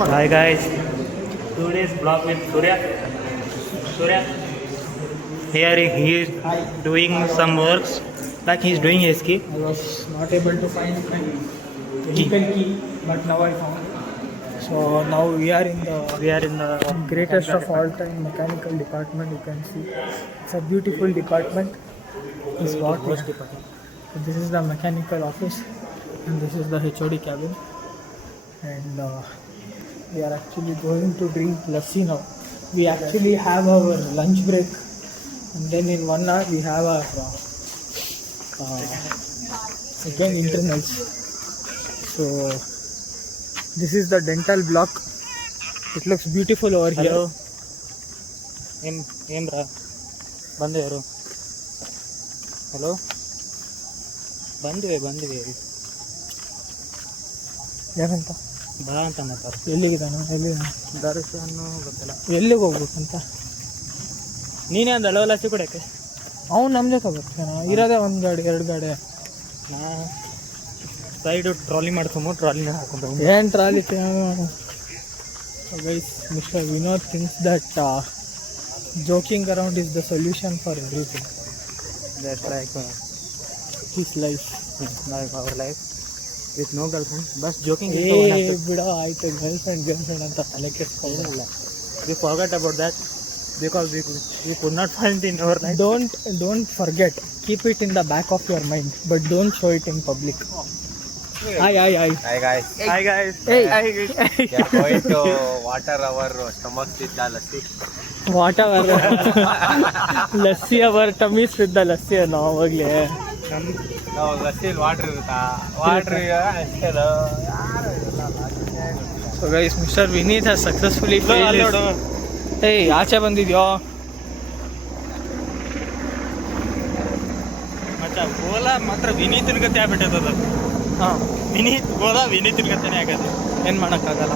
Hi guys, today's vlog with Surya. Surya, here he is doing some works, like he's doing his key. I was not able to find my vehicle key, but now I found it. So now we are in the greatest of all time mechanical department. You can see it's a beautiful department. This is what so this is the mechanical office, and this is the HOD cabin. And we are actually going to drink lassi now. We actually have our lunch break, and then in 1 hour we have our again internals. So this is the dental block. It looks beautiful over Hello. here. Emra, ಬಂದೆ ಯಾರು? Hello. ಬಂದಿವೆ. ಯಾರಂತ ಬಾ ಅಂತ ಮಾತಾಡ. ಎಲ್ಲಿಗಿದ್ದಾನೆ ದರ್ಶನ ಗೊತ್ತಿಲ್ಲ. ಎಲ್ಲಿಗೆ ಹೋಗ್ಬೇಕಂತ ನೀನೇ ಒಂದು ಅಳವ ಲಸಿ ಕೊಡಕ್ಕೆ. ಅವ್ನು ನಮ್ಮ ಜೊತೆ ಬರ್ತಾನೆ. ಇರೋದೇ ಒಂದು ಗಾಡಿ 2 ಗಾಡಿ. ನಾ ಸೈಡು ಟ್ರಾಲಿ ಮಾಡ್ಕೊಂಬ ಟ್ರಾಲಿನ ಹಾಕೊಂಡು ಏನು trolley guys. Mister Vinod thinks that joking around is the solution for everything. That's like His life. like our life with no girlfriend. But joking is ಬಿಡ ಆಯ್ತು ಗರ್ಲ್ಫ್ರೆಂಡ್ ಅಂತ ತಲೆ ಕೆಡಿಸ್ಕೊಳ್ಳಲ್ಲ. we forgot about that because we could not find in our life. Don't forget. Keep it in the back of your mind, but don't show it in public. Hi. Hi guys. Hi guys. Hey. We are going to water our stomachs with the lassi. Whatever. Lassi our tummies with the lassi ಅನ್ನೋ ಅವಾಗಲೇ. ನಾವು lassi water ಇರುತ್ತಾ? Water ಅಷ್ಟೇ So guys, Mr. Vineet has successfully failed his... Hey, ಆಚೆ ಬಂದಿದ್ಯೋ? ಮತ್ತೆ ಓಲಾ ಮಾತ್ರ ವಿನೀತನ ಗತೆ ಆಗ್ಬಿಟ್ಟದ. ಹಾಂ, ವಿನೀತನ ಗತೆನೇ ಆಗತ್ತೆ. ಏನು ಮಾಡೋಕ್ಕಾಗಲ್ಲ.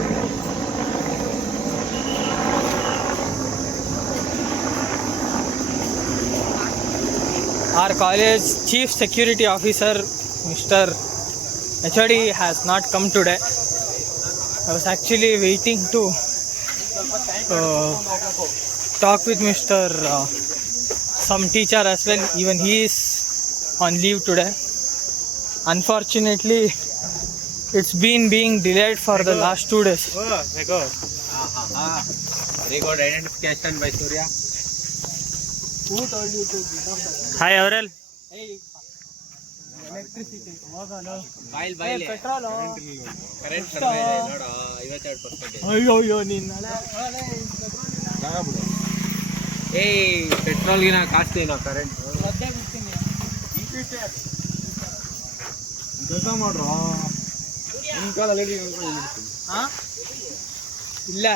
Our college chief security officer, Mr. HOD, has not come today. I was actually waiting to talk with Mr. Some teacher as well. Even he is on leave today. Unfortunately, it's been being delayed for the last 2 days. Oh my god. Very good identification by Surya. Who told you to get off the... Hi Aurel. Hey, electricity. ಹೋಗಲ್ಲ. Bail. Petrol. Current survey ನೋಡು 52%. ಅಯ್ಯೋ ನಿನ್ನ ಪೆಟ್ರೋಲ್ಗಿನ costly ಏನೋ current. ಒದ್ದೆ ಬಿಡ್ತೀನಿ. ಕೆಲಸ ಮಾಡ್ರೋ. ನಿಮ್ಮ ಕಾಲಲ್ಲಿ ಹಾಂ, ಇಲ್ಲ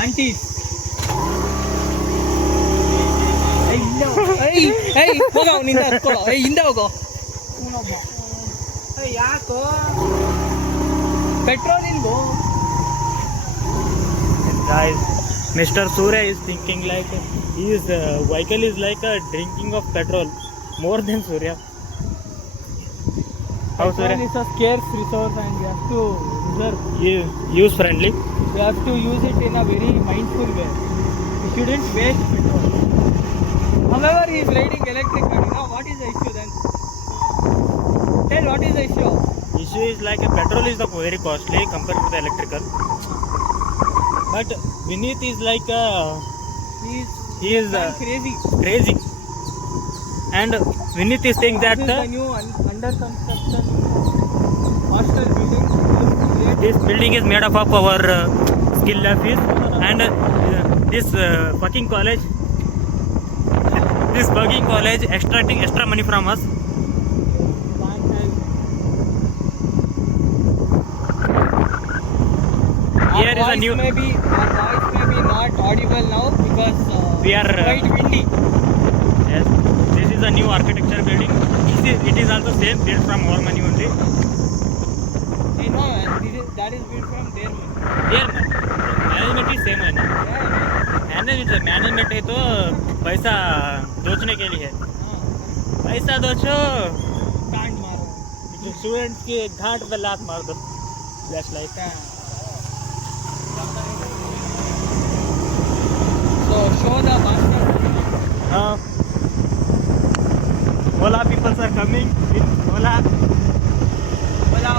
ಆಂಟೀಸ್ ಹೋಗ ಅವನಿಂದ ಹತ್ಕೊಳ್ಳೋ. ಹಿಂದೆ ಹೋಗೋ. ಯಾಕೋ ಪೆಟ್ರೋಲ್ ಇಲ್ವೋ? Guys, Mr. Surya is thinking like his vehicle is like a drinking of petrol more than Surya. How Petrol Surya? is a scarce resource and we have to reserve. Use friendly. We have to use it in a very mindful way. We shouldn't waste petrol. However, he is riding electric car. What is the issue then? Tell what is the issue? Issue is like petrol is the very costly compared to the electrical. But Vineet is like he is crazy. And Vineet is saying that this is the new under construction hostel building. this building is made up of our skill office and this fucking college extracting extra money from us. Here is a new... Our voice may be not audible now because we are quite windy. Yes, this is a new architecture building. It is also same built from our money only. Hey, no, that is built from their money. Their money. Management is same है ना. Management है तो पैसा दोचने के लिए. पैसा दोचो. कांड मारो. स्टूडेंट्स की घाट पे लात मार दो flash light. So show the basket. Ola people are coming with Ola. Ola.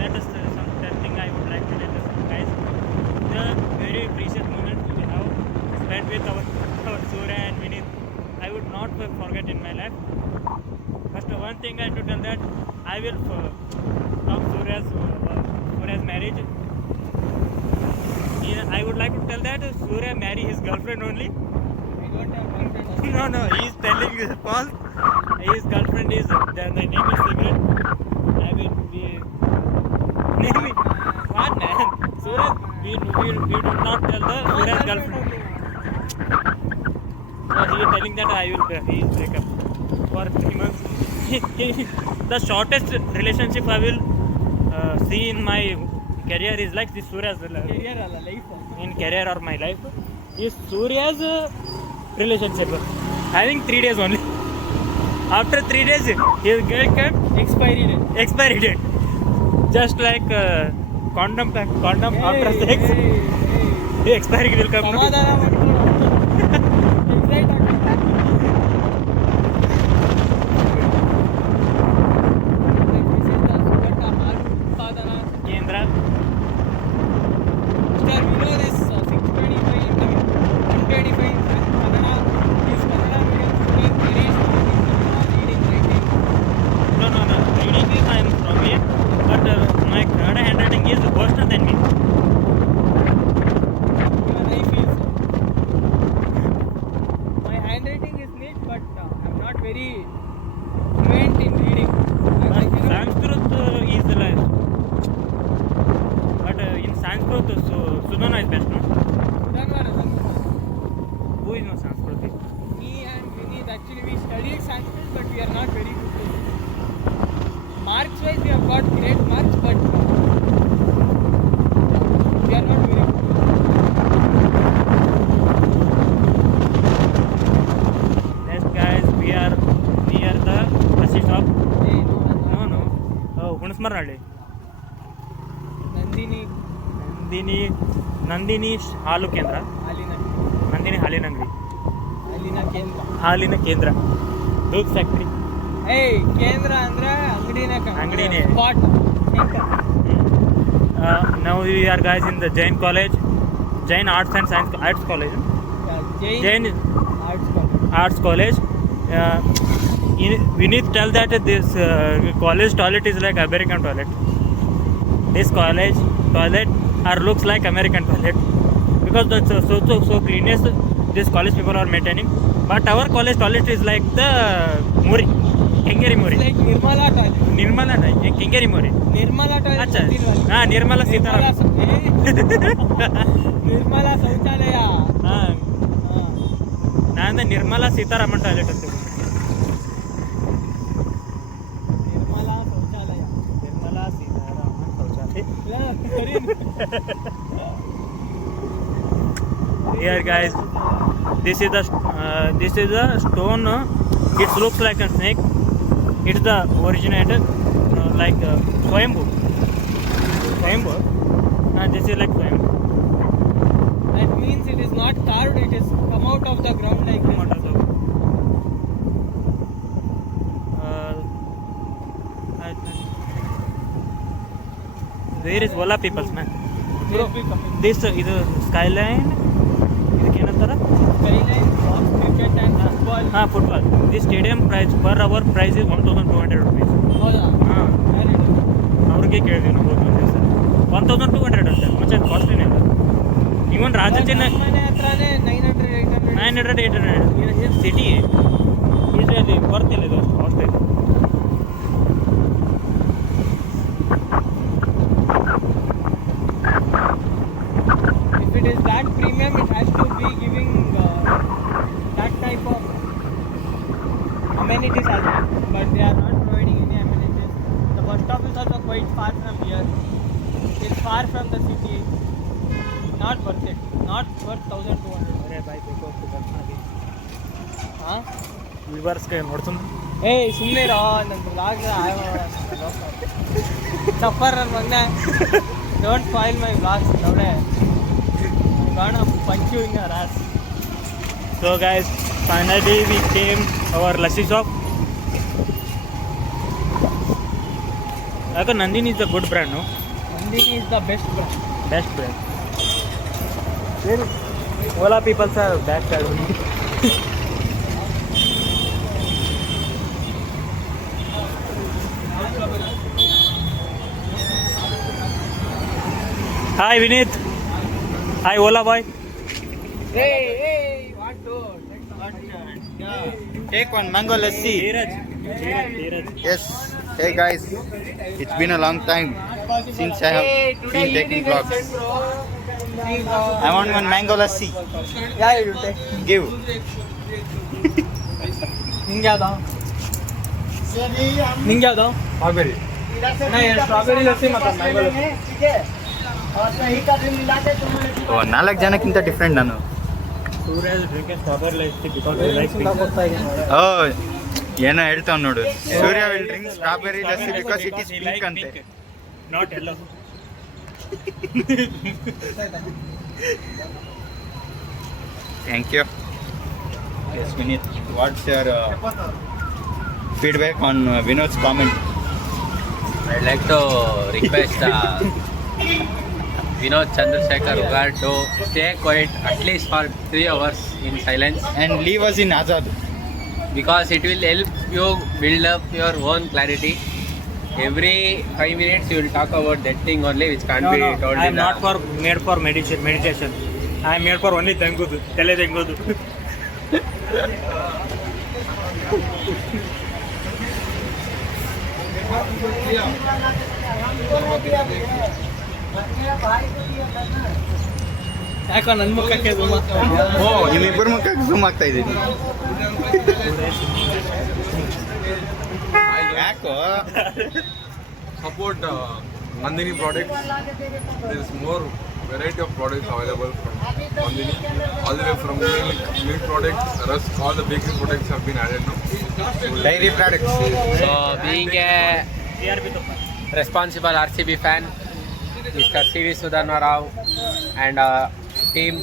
Let us something I would like to let us guys. The very precious moments we have spent with our Surya and Vinith, I would not forget in my life. First, one thing I have to tell that I will from Surya's marriage. I would like to tell that Surya marry his girlfriend only. I don't have girlfriend. No, he is telling false. His girlfriend is the name is secret. I will be name it. What man? Surya, we do not tell the Surya's girlfriend. So he is telling that he is break up for 3 months. The shortest relationship I will see in my career is like this Surya's Career alla life. in career or my life is Surya's relationship having 3 days only. After 3 days his girl came expiry date just like condom after sex the expiry will come. ಸಮಾಧಾನ ಮಾಡ್ಕೊಳ್ಳೋ. Excite ಆಗ್ತಿಲ್ಲ. This is the Sugata ಹಾಲು ಉತ್ಪಾದನಾ ಕೇಂದ್ರ. Sir, we know this 625, 125 Kannada is Kannada medium student very strong in Kannada reading, writing. No reading is I am from here but my Kannada handwriting is worse than me. Even I feel so. My handwriting is neat, but I'm not very fluent in reading. I cannot. Sanskrit is like but in Sanskrit Sudhana is best, no? Who is no Sanskrit? Me and Vinith actually we studied Sanskrit, but we are not very good at it. Marks wise we have got great marks, but we are not very good. Yes guys, we are near the bus stop. Hey, No. Hunsmarnalli. Nandini ಹಾಲು ಕೇಂದ್ರ. ನಂದಿನಿ ಹಾಲಿನ ಅಂಗಡಿ. ಹಾಲಿನ ಕೇಂದ್ರ. Doodh factory. ಏಯ್ ಕೇಂದ್ರ ಅಂದ್ರೆ ಅಂಗಡಿನೇ spot. Now we are guys in the Jain College, Jain Arts and Science Arts College. Jain Arts College. We need to tell that this college toilet is like American toilet. This college toilet looks like American toilet because the so cleanness this college people are maintaining. But our college toilet is like the Muri, Kengeri Muri. Like Nirmala toilet. Nirmala nahi, Kengeri Muri. Nirmala toilet. अच्छा हाँ निर्मला सीतारामन. ನಿರ್ಮಲಾ ಶೌಚಾಲಯ. ಹಾಂ ನಾನು Nirmala Sitharaman toilet ಅಂತ ನಿರ್ಮಲಾ ಶೌಚಾಲಯ. ನಿರ್ಮಲಾ ಸೀತಾರಾಮನ್ ಶೌಚಾಲಯ. Here guys, this is the stone. It looks like a snake. It's the originator like Swayambhu. This is like Swayambhu. That means it is not carved, it is come out of the ground like this. Where is Ola peoples man? Bro, This ಇದು skyline ಇದಕ್ಕೇನಂತಾರ skyline, box cricket and football. ಹಾಂ football. This stadium price per hour price is 1200 rupees. ಹೌದಾ? ಹಾಂ Very good. ಅವ್ರಿಗೆ ಕೇಳಿದ್ವಿ ನಾವು 1200 ಅಂತ ಮುಂಚೆ ಕಾಸ್ಟ್ಲಿನೇ ಇಲ್ಲ. ಇವನ್ ರಾಜಚಿನ್ನ ನಮ್ಮ ಮನೆ ಹತ್ರನೇ 900, 800. 900 ಸಿಟಿ ಇಲ್ಲಿ ಬರ್ತಿಲ್ಲ ಇದು ಅಷ್ಟೇ. If it is that premium, it has to be giving that type of amenities as well. But they are not providing any amenities. The bus stop is also quite far from here. It's far from the city. Not worth it. Not worth 1200. ವಿವರ್ಸ್ಗೆ ನೋಡ್ತೀನಿ. ಏಯ್ ಸುಮ್ಮನೆ ರಾ ನನ್ನ blog suffer ನನ್ನ ಮೊನ್ನೆ don't spoil my blogs ನೋಡೆ ಗಾಣ ಪಂಚು ಇನ್ Raas. So guys, finally we came our lassi shop. Like Nandini is a good brand, no? Nandini is the best brand. Best brand. Well, Ola people are bad side only. Hi Vinith. Hi Ola boy. Hey, what to? Take one mango lassi. Dheeraj. Yes. Hey guys, it's been a long time since I have been taking vlogs. I want one mango lassi. Yeah, you take. Give. ನಿಂಗೆ ಯಾವ್ದು Strawberry. Strawberry lassi ಮತ್ತು mango lassi. ನಾಲ್ಕು ಜನಕ್ಕಿಂತ different ನಾನು. Surya is drinking strawberry lassi because he likes ಸುಂದರ pink. ಕೊಡ್ತಾ ಇದ್ದೀನಿ. ಏನೋ ಹೇಳ್ತಾವ್ ನೋಡು. Surya will drink strawberry lassi because it is He pink likes ಅಂತೆ. pink, not yellow. Thank you. Yes, Vinith. What's your feedback on Vinod's comment? I'd like to request Vinod Chandrasekhar Ugar to stay quiet at least for 3 hours in silence, And leave us in Azad. because it will help you build up your own clarity. Every 5 minutes you will talk about that thing only which can't be told I in am not made for meditation. I am made for only Tengudu, Tele Tengudu. ಯಾಕೋ ನನ್ನ ಮುಖಕ್ಕೆ zoom ಆಗ್ತಾ ಇದೆಯಾ? ನಿಮ್ಮಿಬ್ಬರ ಮುಖಕ್ಕೆ zoom ಆಗ್ತಾ ಇದ್ದೀನಿ. ಯಾಕೋ? Support Nandini products. There is more variety of products available from Nandini. All the way from milk products, rest, all the bakery products have been added now. Dairy products. So, being a responsible RCB fan, Mr. C.V. Sudharma Rao and team,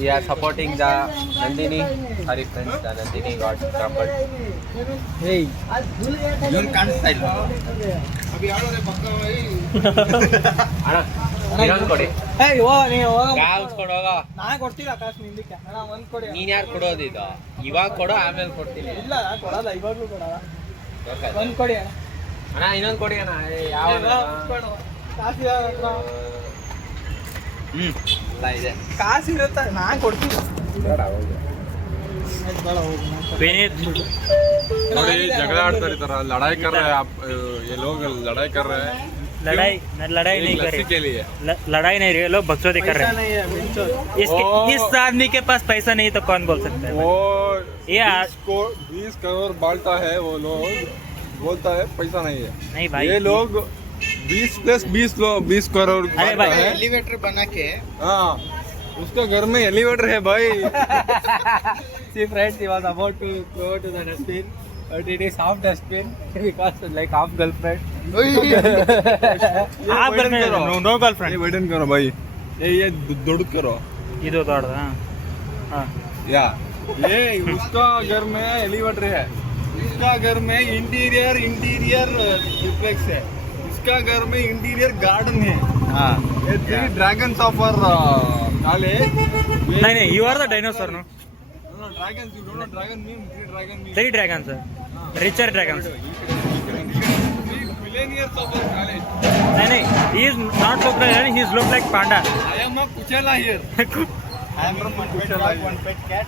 we are supporting the Nandini. Sorry friends, the Nandini got crumbled. ಏಯ್ ಇವನ್ ಕಾಣಿಸ್ತಾ ಇಲ್ಲ. ಇನ್ನೊಂದು ಕೊಡಿ. ಏಯ್ ಓ ನೀವು ಹೋಗ ಕಾವ್ಸ್ ಕೊಡೋಗ. ನಾನು ಕೊಡ್ತಿಲ್ಲ ಕಾಸು ನಿಂದಕ್ಕೆ ಅಣ್ಣ ಒಂದು ಕೊಡಿ. ನೀನ್ ಯಾರು ಕೊಡೋದು ಇದು? ಇವಾಗ ಕೊಡೋ, ಆಮೇಲೆ ಕೊಡ್ತೀನಿ. ಇಲ್ಲ ಕೊಡಲ್ಲ, ಇವಾಗಲೂ ಕೊಡಲ್ಲ. ಬೇಕಾದ್ರೆ. ಒಂದು ಕೊಡಿ ಅಣ್ಣ. ಅಣ್ಣ ಇನ್ನೊಂದು ಕೊಡಿ ಅಣ್ಣ. ಯಾವ ಕಾಸು ಇರೋ ಹತ್ರ. ಎಲ್ಲ ಇದೆ. ಕಾಸು ಇರುತ್ತೆ, ನಾನು ಕೊಡ್ತೀನಿ. ಬೇಡ ಹೋಗು. Vinith, ನೋಡಿ ಜಗಳ ಆಡ್ತಾರೆ ಈ ತರ लड़ाई कर रहे हैं आप ये लोग लड़ाई कर रहे हैं लड़ाई नहीं एक कर लस्सी के रहे. लिए लड़ाई नहीं रही, लोग बकचोदी कर रहे पैसा हैं. नहीं है, बिल्कुल। इस आदमी के पास पैसा नहीं तो कौन बोल सकता है? वो ये 20 करोड़ बांटता है वो लोग, बोलता है पैसा नहीं है। नहीं भाई, ये लोग 20 प्लस 20 करोड़ अरे बांटता भाई, है। एलिवेटर बना के हाँ, उसका घर में एलिवेटर है भाई। See friends, he was about to go to the dustbin, but it is half dustbin because like half girlfriend. आप घर में नो ये गर्लफ्रेंड. वेटन करो भाई, ये दौड़ करो ಇದು ದೊಡ್ಡದ? ಹಾಂ. या ये उसका घर में एलिवेटर है, उसका घर में इंटीरियर रिफ्लेक्स है, इसका घर में इंटीरियर गार्डन है। हाँ. ये 3 ड्रैगन्स ऑफ आवर कॉलेज। नहीं, you are the dinosaur, no? No, dragons, you don't know dragon mean, 3 dragon mean. 3 dragons, richer dragons. Millionaires of our college. नहीं, he is not look like, he is look like panda. I am a Kuchala here. I am from one pet dog, one pet cat.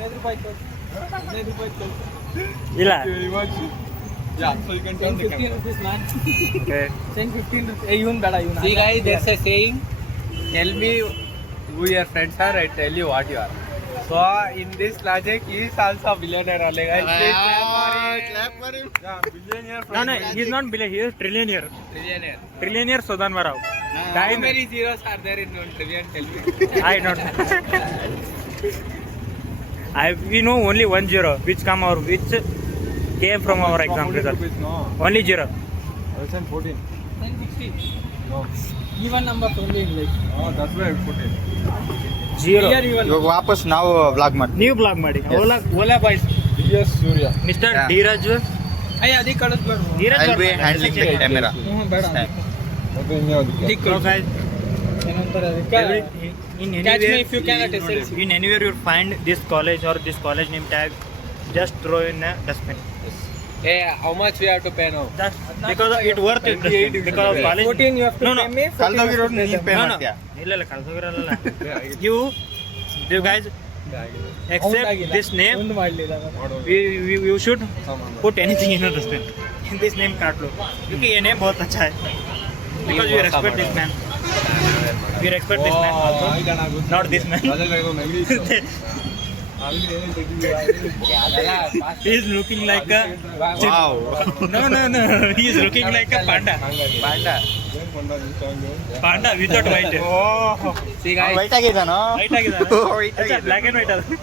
15 ರೂಪಾಯಿ ಕೊಡು. 15 ರೂಪಾಯಿ ಕೊಡು. ಇಲ್ಲ. Yeah, so you can turn the 15 camera. rupees man. Okay. 10-15 rupees. ಏ ಇವನ್ ಬೇಡ ಇವನ್. See guys, there's a saying, tell me who your friends are, I tell you what you are. So in this logic, he is also a billionaire only guys. Please Clap for him. Yeah, billionaire No, from he is not billionaire, he is trillionaire. Trillionaire. Trillionaire Sudhanva Rao. How many zeros are there in one trillion? Tell me. I don't. We know only 1 0, which came from our exam result. No, Only 0. I sent 14. 1060. No. Even numbers only in like. Oh, that's why I put it. 0. Here even. ಇವಾಗ ವಾಪಸ್ ನಾವು vlog ಮಾಡಿ ನೀವು blog ಮಾಡಿ. Yes. Ola boys. Yes, Surya. Mister Yeah. Dheeraj. ಅಯ್ಯ ಅದೇ ಕಳಿಸ್ಬೇಡ. Dheeraj I'll be handling the camera. ಬೇಡ. Okay, ಇನ್ನೇ ಅದಕ್ಕೆ. ದಿಕ್ಕು. So guys, ಏನಂತಾರೆ ಅದಕ್ಕೆ? in Catch me anywhere, if you can at SLC. in anywhere you find this college or this college name tag, just throw in a dustbin. Hey, how much we have to pay now? Just because it worth it. Because of college. 14 you have to No, no. pay me. 14 ಕಲ್ದೋಗಿರೋದು you have to ನೀನು pay pay them. ಮಾಡ್ತೀಯಾ ಇಲ್ಲ ಕಳ್ಸೋಗಿರಲ್ಲ. You guys accept ಅವ್ನ್ದಾಗಿಲ್ಲ. this name. ಒಂದು ಮಾಡ್ಲಿಲ್ಲ ನಾನು. You should put anything in a dustbin. In this name काट लो क्योंकि ये name बहुत अच्छा है. Because we respect this man. We respect this man also. Not this man. He is looking like a wow no. He is looking like a panda. Panda without white. See guys, white ಆಗಿದ್ದಾನೋ White ಆಗಿದಾನೆ. White ಅಚ್ಚಾ, ಆಗಿದೆ. black and white ಅದು.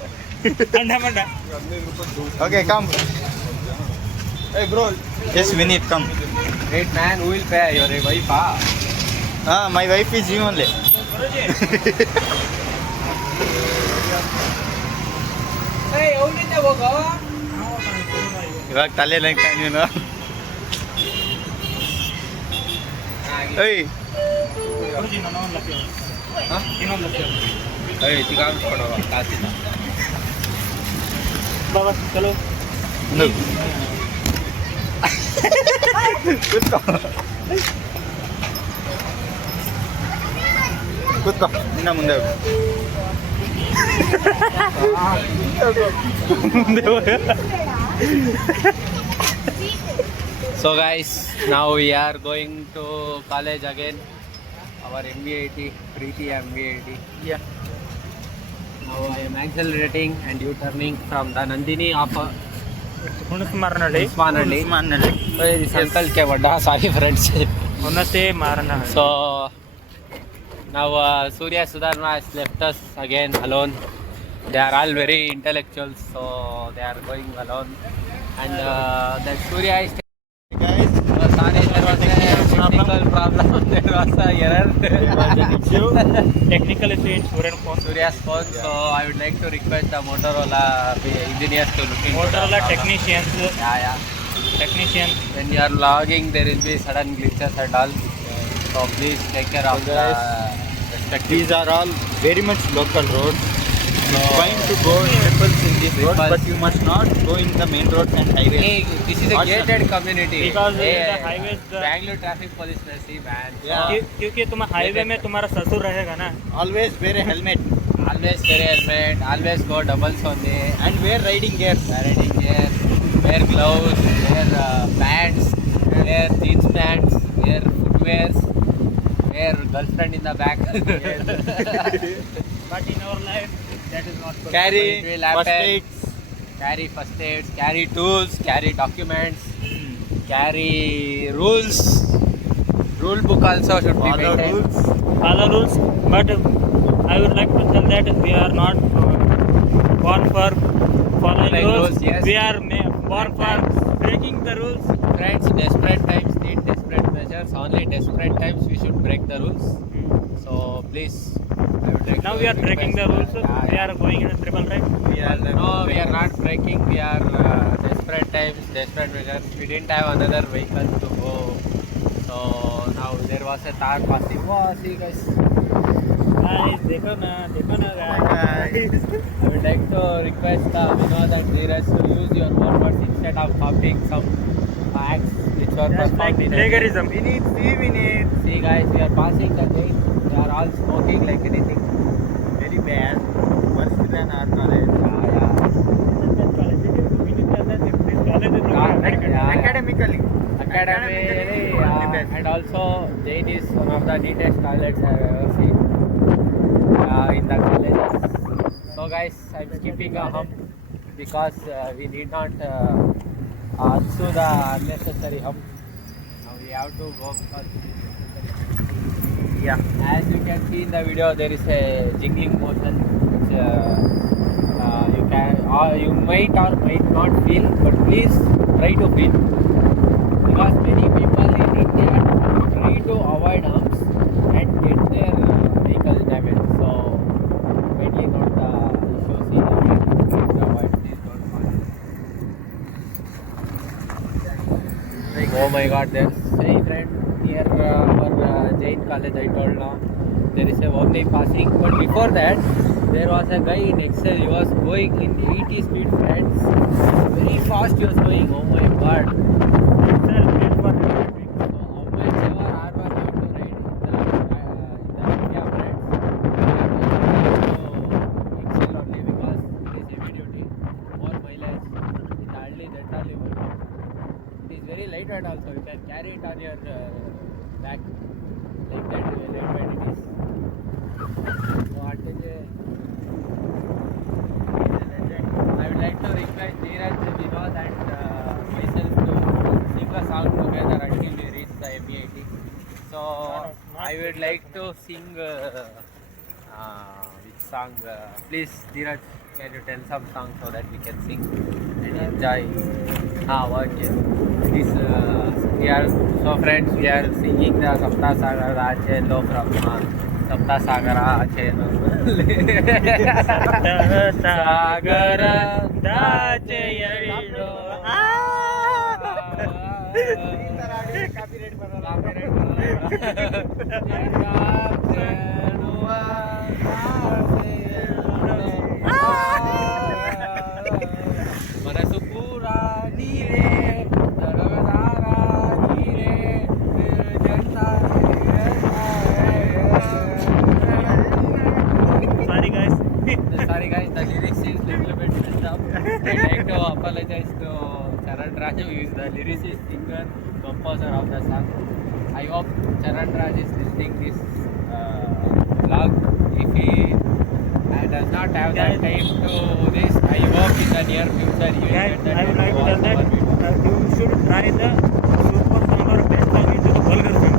Panda. Okay come yes Vineeth come wait man, who will pay? Your wife, ah? My wife is you only ಏಯ್ ಅವನಿಂದ ಹೋಗೋ. ಇವಾಗ ತಲೆ ನೀನು ಏಯ್ ಗುರುಜಿ, ಇನ್ನೊಂದು ಲಕ್ಷ. ಇನ್ನೊಂದು ಲಕ್ಷ. Hey, चिकान पड़ो, काशी ना. ಬಾಬಾ ಚಲೋ. ಕೂತ್ಕೋ ಕೂತ್ಕೋ ಇನ್ನ ಮುಂದೆ ಹೋಗು So guys, now we are going to college again. Our MVIT, Preeti MVIT. Yeah. Now I am accelerating and U-turning from the Nandini of Hunasamaranahalli. Usmanali. ಉಸ್ಮಾನ್ನಲ್ಲಿ. This uncle ke vada, sorry friends. ಹುಣಸೆ Maranahalli. So now Surya Sudarma has left us again alone. They are all very intellectuals, so they are going alone. And that Surya is Guys, sorry, there was a technical problem. There was a error. Technical issue in Surya's phone. Surya's phone. So I would like to request the Motorola engineers to look into Motorola the problem. technicians. Yeah. Technician. When you are logging, there will be sudden glitches and all. So please take care of the respective. these are all very much local roads. It's fine to go triples in this road, Triples. but you must not go in the main roads and highways. Hey, this is a Caution. gated community. Because hey, the highways, Bangalore traffic police will see, man. Yeah. क्योंकि तुम highway में तुम्हारा ससुर रहेगा ना. Always wear a helmet Always wear helmet. Always go doubles on the and wear riding gear. riding gear. Wear gloves. Wear pants. Wear jeans pants. Wear footwears. Wear girlfriend in the back. But in our life, that is not possible. Carry It will first happen. aids. Carry first aids. Carry tools. Carry documents. Carry rules. Rule book also should be Follow maintained. rules. Follow rules, but I would like to tell that we are not born for following Following rules. rules, yes. We are born for breaking the rules. Friends, desperate times need desperate measures. Only desperate times we should break the rules. So please, I would like Now to we are breaking the rules. request- We are going in a triple right. No, we are not breaking. We are desperate times, desperate measures. We didn't have another vehicle to go. So now there was a car passing. Wow, see guys. Guys, देखो ना guys. I would like to request Vinod and Dheeraj to use your own words instead of copying some acts which were Just like performed in a- plagiarism. See guys, we are passing the lane. They are all smoking like anything. Very bad. Worse than our college. Academically. Academically, the best. and also Jain is one of the neatest toilets I have ever seen in the colleges. So guys, I'm skipping a hump because we need not undo the unnecessary hump. Now we have to go because as you can see in the video, there is a jingling motion which you can might or might not feel, but please try to feel. Because many people in India try to avoid humps and get their vehicles damaged. So, mainly not the issues in avoid. Please avoid. Please don't follow. Oh my God, there's a friend near our Jain College. I told now there is a Omni passing, but before that there was a guy in Excel. He was going in 80 speed, friends. Very fast he was going. Oh my God. So how much ever R1 have to ride in the India, friends? We have to Excel only because it is heavy duty, more mileage, it hardly that only work. It is very lightweight also. You can carry it on your back like that. Lightweight it is. What is it? I would like to request Dheeraj, Vinod and myself to sing a song together until we reach the MEIT. So I would like to sing which song? Please, Dheeraj, can you tell some song so that we can sing and enjoy? Okay. This we are so friends. We are singing the Sapta Sagara Achelo from Sapta Sagara Achelo. Sagara Achelo. Manasu pura nire, daravara nire, janta. Sorry guys, the lyrics is little bit messed up. I'd like to apologize to Charan Raj, who is the lyricist, singer, composer of the song. I hope Charan Raj is listening this vlog. If he does not have the time to this, I hope in the near future he will get that. I would like to tell that you should try the super song or best song into the vulgar song.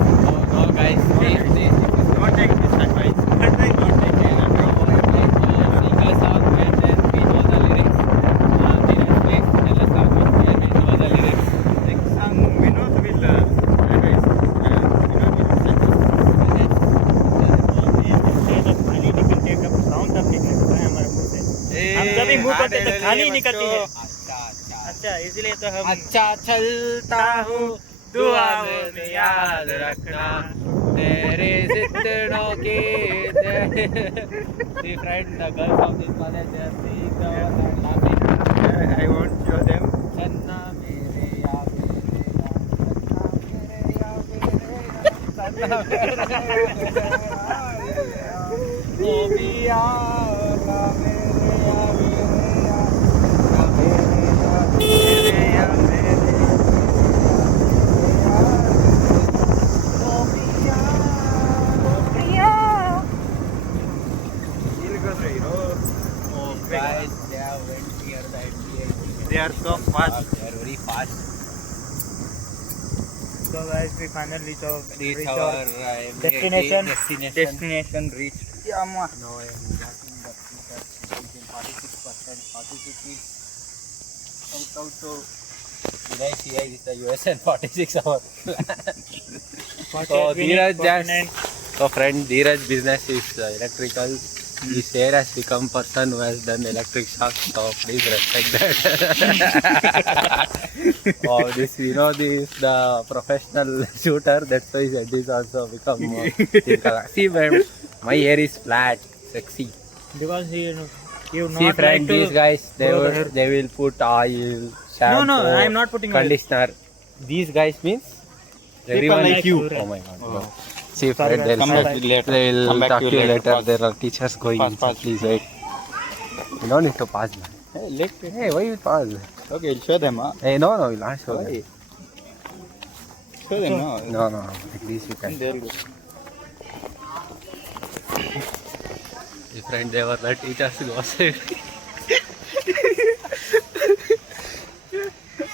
No guys, please. Don't take this advice. Sing a song and then we know the lyrics. Please tell us how much we know the lyrics. Next song, Vinod will advise. हम कभी मुंह करते तो खाली निकलती है। अच्छा अच्छा इसलिए तो हम अच्छा चलता हूँ दुआ में याद रखना तेरे जितनों की the friend, the girls of this college, they are seeing the and laughing. I won't show them. Channa mere ya Channa mere ya Biya guys, they have went near the MTA. They are so fast. They are very fast. So guys, we finally reach Reach our MTA destination. Destination reached. Yeah, ma. No, I am lacking the features. It is in 46%. 46 is out to Vinesh here is the US and 46 our So Dheeraj so friend, Dheeraj business is electrical. This here has become person who has done electric shock, so please respect that. Oh, this this is the professional shooter. That's why it is also become see, man, my hair is flat, sexy. Because you not See, friend, like these to guys they grow the will hair. they will put oil, shampoo, No, I am not putting oil. conditioner. These guys means everyone like you. Oh my God. No. See, Sorry, friend, guys. they'll Come back later. they will Come back talk to to you later. Pass. There are teachers going. Pass, inside. pass. Please wait. You don't need to pass. Man. Hey, let me. Hey, why you pass? Okay, I'll show them. Huh? Hey, no, we'll not show them. Why? Show them, no? No, like this you can. They'll go. Hey, friend, they were the teachers gossip.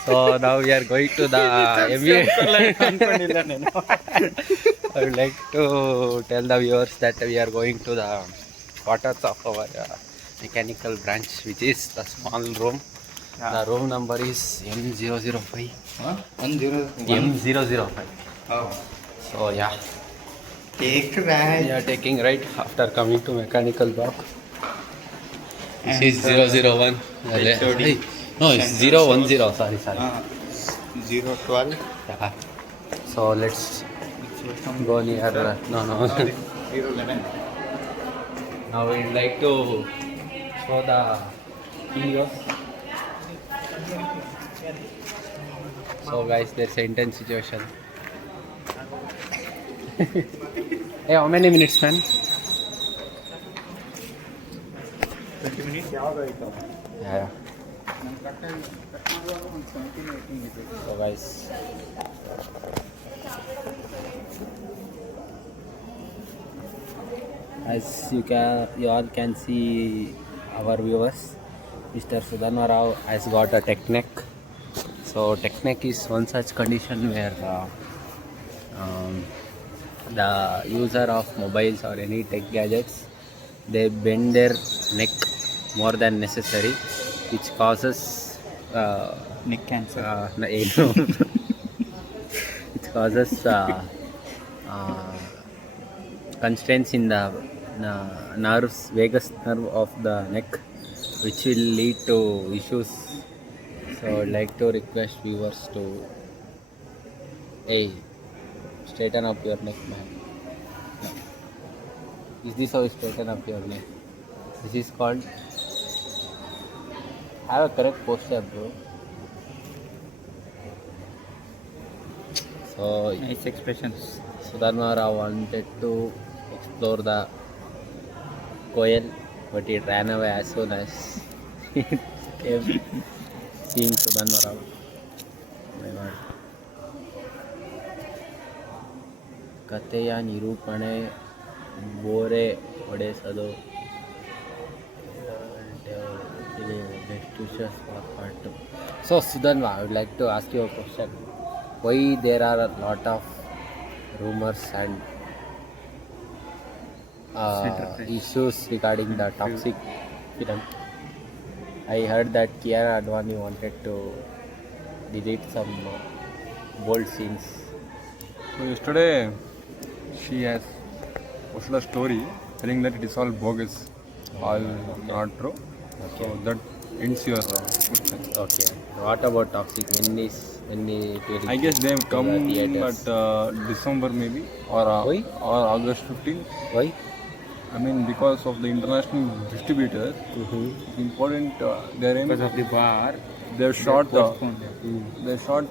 So now we are going to the MBA. I would like to tell the viewers that we are going to the quarters of our mechanical branch, which is the small room The room number is M005. Huh? 101. M005. Oh. So yeah, Take we right. are taking right after coming to mechanical block. This And is 001. HOD. Hey, no, it's 010. Sorry. 012. Yeah. So let's go near. No. 011. Now we'd like to show the kiosks. So guys, there's an intense situation. Hey, how many minutes, man? 20 minutes. Yeah. So guys, as you all can see, our viewers, Mr. Sudhanva Rao has got a tech neck. So tech neck is one such condition where the user of mobiles or any tech gadgets, they bend their neck more than necessary, which causes Neck cancer. it causes constraints in the nerves, vagus nerve of the neck, which will lead to issues. So I'd like to request viewers to, hey, straighten up your neck, man. No. Is this how you straighten up your neck? This is called, have a correct posture, bro. So Nice expressions. Sudhanva Rao wanted to explore the Koel, but it ran away as soon as it came seeing Sudhanva Rao. Oh my God. ಕಥೆಯ ನಿರೂಪಣೆ ಬೋರೆ ಒಡೆಸದು best wishes for part 2. So Sudhanva, I would like to ask you a question. Why there are a lot of rumors and issues regarding the toxic film? I heard that Kiara Advani wanted to delete some bold scenes. So yesterday she has posted a story telling that it is all bogus, all not true. So that ends your question. Okay. What about toxic? When it will I guess they have to come the theatres? at December maybe Why? or August 15th. Why? I mean because of the international distributors, it's important. They're aiming, Because of the bar. they're shot. Postponed. They're shot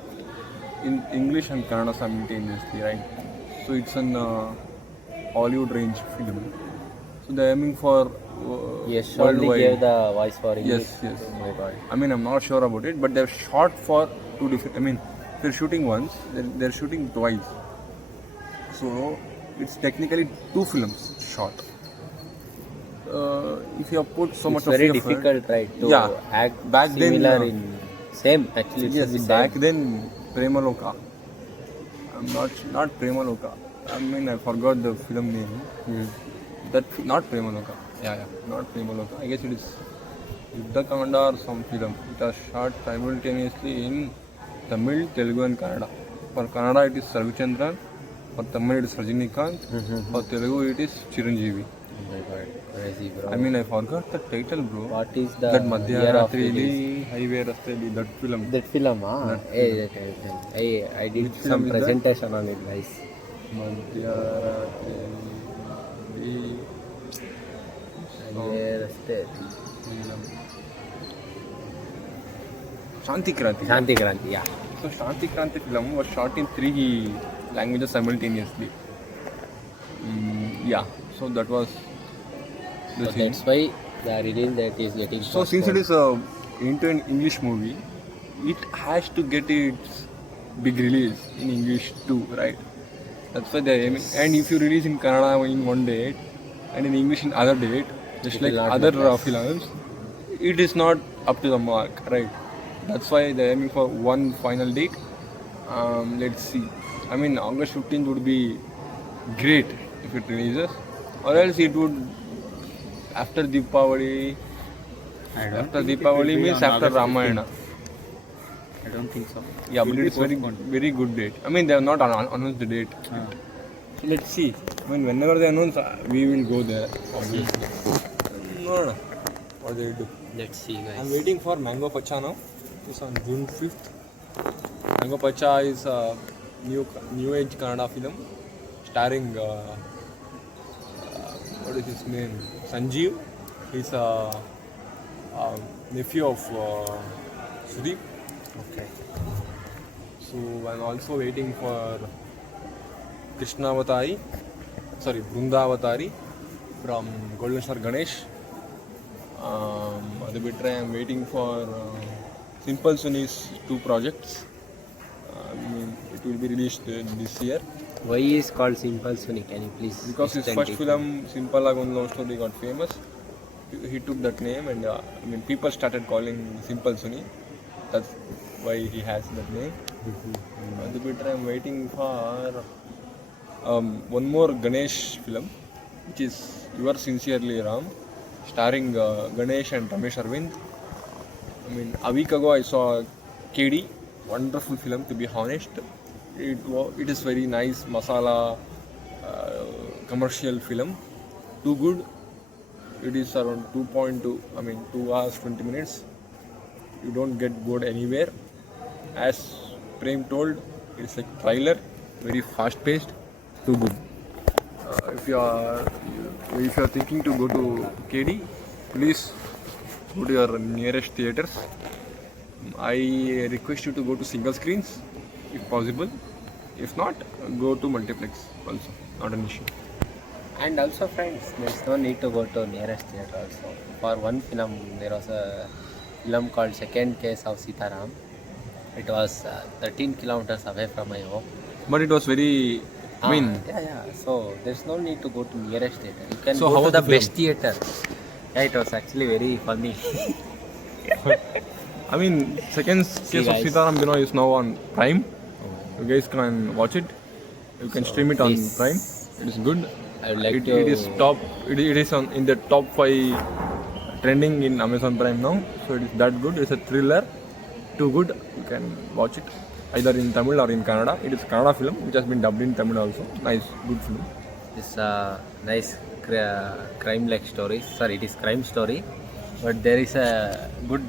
in English and Kannada simultaneously, right? So it's an Hollywood range film. So they're aiming for Yes, only worldwide. gave the voice for English. Yes. Oh my God. I mean, I'm not sure about it, but they've shot for two different. I mean, they're shooting once, they're shooting twice. So it's technically two films shot. If you have put so It's much very of effort, difficult, right, to Yeah. act Back then, similar in same. Actually, it yes, should be back same. then Premaloka. I'm not Premaloka. I mean, I forgot the film name. That not Premaloka. Yeah, not Premaloka. I guess it is Yuddhakamanda or some film. It was shot simultaneously in Tamil, Telugu and Kannada. For Kannada it is Ravichandran. For Tamil it is Rajinikanth. For Telugu it is Chiranjeevi. Oh my God, crazy, bro. I mean, I forgot the title, bro. What is the That year of Madhyarathrili, release? Highway Rasteli, that film. That film, I did Which some film is that? presentation on it, guys. Madhyarathrili. Shanti Kranti. Shanti Kranti, yeah. So Shanti Kranti film was shot in 3 languages simultaneously. Yeah, so that was the So thing. that's why the release date is getting So since it is into an English movie, it has to get its big release in English too, right? That's why they're aiming. And if you release in Kannada in one date and in English in other date, just It like will not other work. films, it is not up to the mark, right? That's why they're aiming for one final date. Let's see. I mean, August 15th would be great if it releases, or else it would after Deepavali, I don't After think it Deepavali will be means on after August Ramayana. 15th. I don't think so. Yeah, but it's very good date. I mean, they have not announced the date. Uh, So let's see. I mean, whenever they announce, we will go there. Obviously. No. What they do? Let's see, guys. I'm waiting for Mango Pacha now. It's on June 5th. Mango Pacha is a new age Kannada film starring what is his name? Sanjeev. He's a nephew of Sudeep. okay. So I'm also waiting for Brundavatari from Golden Star Ganesh. The bit I'm waiting for Simple Sunny's 2 projects. It will be released this year. Why is called Simple Sunny? Can you please? Because his extend first it? film, Simple Lagun Love Story, got famous. He took that name, and people started calling Simple Sunny. That's why he has that name. The bit I'm waiting for one more Ganesh film, which is Yours Sincerely Ram, starring Ganesh and Ramesh Arvind. A week ago I saw KD, wonderful film to be honest. It is very nice masala commercial film, too good. It is around 2 hours 20 minutes. You don't get bored anywhere. As Prem told, it's like trailer, very fast paced, too good. If you are thinking to go to KD, please go to your nearest theaters. I request you to go to single screens if possible. If not, go to multiplex also, not an issue. And also, friends, there's no need to go to nearest theatre also. For one film, there was a film called Second Case of Sitaram. It was 13 kilometers away from my home. But it was very, Yeah. So there's no need to go to nearest theatre. You can So how go to was the the film? best theatre. Yeah, it was actually very funny. Second Case of guys. Sitaram Binoy is now on Prime. You guys can watch it. You can stream it on please, Prime. It is good. I would like It to. is top. It is in the top 5 trending in Amazon Prime now. So it is that good. It's a thriller. Too good. You can watch it either in Tamil or in Kannada. It is Kannada film which has been dubbed in Tamil also. Nice, good film. It's a nice crime-like story. Sorry, it is crime story, but there is a good